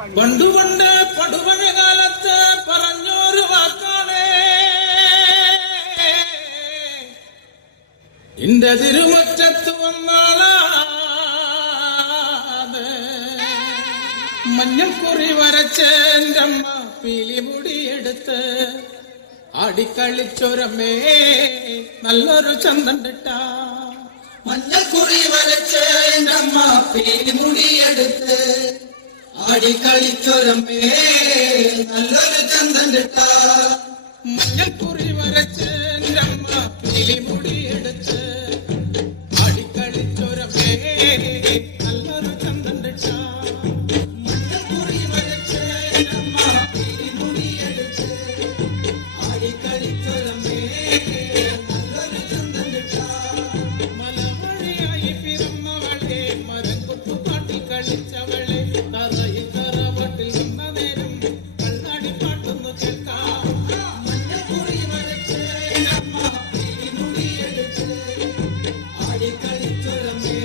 പണ്ടുപണ്ട് പടുപഴ കാലത്ത് പറഞ്ഞൊരു വാക്കാണ് എന്റെ തിരുമുറ്റത്ത് വന്നാളാത് മഞ്ഞക്കുറി വരച്ച എന്റെ അമ്മ പീലിമുടിയെടുത്ത് ആടിക്കളിച്ചൊരമ്മേ നല്ലൊരു ചന്തണ്ടിട്ട മഞ്ഞക്കുറി വരച്ച എന്റെ അമ്മ പീലിമുടിയെടുത്ത് ആടിക്കളിച്ചൊരമ്മേ നല്ലൊരു ചന്തണ്ടിട്ട മഞ്ഞക്കുറി വരച്ച എന്റെ അമ്മ പീലിമുടിയെടുത്ത് ആടിക്കളിച്ചൊരമ്മേ നല്ലൊരു ചന്തണ്ടിട്ട മഞ്ഞക്കുറി വരച്ച എന്റെ അമ്മ പീലിമുടിയെടുത്ത് ആടിക്കളിച്ചൊരമ്മേ നല്ലൊരു ചന്തണ്ടിട്ട മലമഴയായി പിറന്നവളെ മരം കൊട്ടുപാട്ടിൽ കളിച്ചവളെ തറയിൽ തറവാട്ടിൽ വന്ന നേരം കണ്ണാടി പാട്ടൊന്നു കേൾക്കാം മഞ്ഞക്കുറി വരച്ച എന്റെ അമ്മ പീലിമുടിയെടുത്ത് ആടിക്കളിച്ചൊരമ്മേ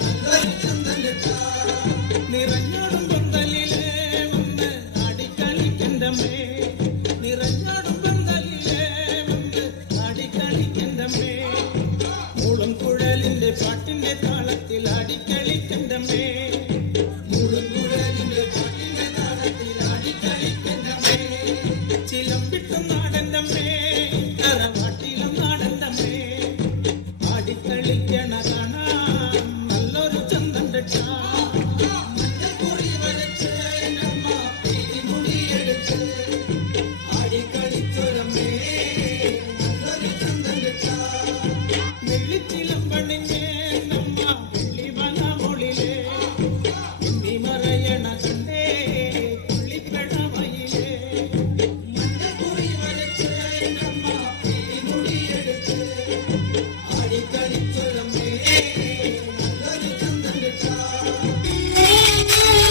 നല്ലൊരു ചന്തണ്ടിട്ട നിറഞ്ഞാടും പന്തലിലെ വന്ന് ആടിക്കളിക്കണ്ടമ്മേ നിറഞ്ഞാടും പന്തലിലെ വന്ന് ആടിക്കളിക്കണ്ടമ്മേ മൂളം കുഴലിന്റെ പാട്ടിന്റെ താളത്തിൽ ആടിക്കളിക്കണ്ടമ്മേ മുളുകുഴലിന്റെ പാട്ടിന്റെ താളത്തിൽ ആടിക്കളിക്കണ്ടമ്മേ ചിലമ്പിട്ടും നാടൻ്റമ്മേ തറവാട്ടിലും നാടൻ്റമ്മേ ആടിക്കളിക്കണ കാണാൻ നല്ലൊരു ചന്തണ്ടിട്ട മഞ്ഞക്കുറി വരച്ച എന്റെ അമ്മ പീലിമുടിയെടുത്ത് ആടിക്കളിച്ചൊരമ്മേ നല്ലൊരു ചന്തണ്ടിട്ട വെള്ളിച്ചിലം പണിഞ്ഞ